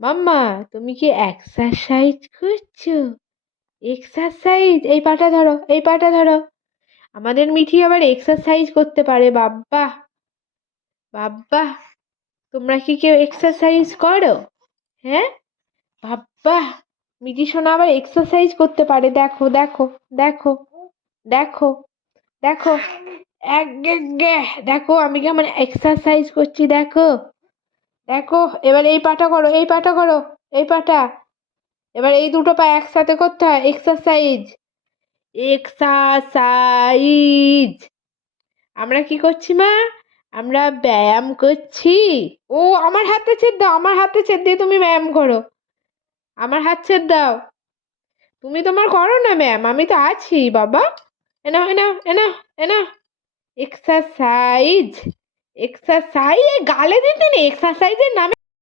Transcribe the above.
মাম্মা, তুমি কি এক্সারসাইজ করছো? এক্সারসাইজ? এই পাটা ধরো, এই পাটা ধরো। আমাদের মিঠি আবার এক্সারসাইজ করতে পারে। বাব্বা, বাব্বা, তোমরা কি কেউ এক্সারসাইজ করো? হ্যাঁ, বাব্বা, মিঠি সোনা আবার এক্সারসাইজ করতে পারে। দেখো দেখো দেখো দেখো দেখো, এক দেখো আমি কেমন এক্সারসাইজ করছি। দেখো দেখো, এবার এই পাটা করো, এই পাটা করো, এই পাটা। এবার এই দুটো পা একসাথে করতে হয়। Exercise, exercise. আমরা কি করছি মা? আমরা ব্যায়াম করছি। ও, আমার হাতে ছেড়ে দাও, আমার হাতে ছেড়ে দিয়ে তুমি ব্যায়াম করো। আমার হাত ছেড়ে দাও। তুমি তোমার করো না ব্যায়াম, আমি তো আছি বাবা। এনাও এনাও এনাও এনাও। এক্সারসাইজ, এক্সারসাইজ গালে দিতে নেই। এক্সারসাইজের নামে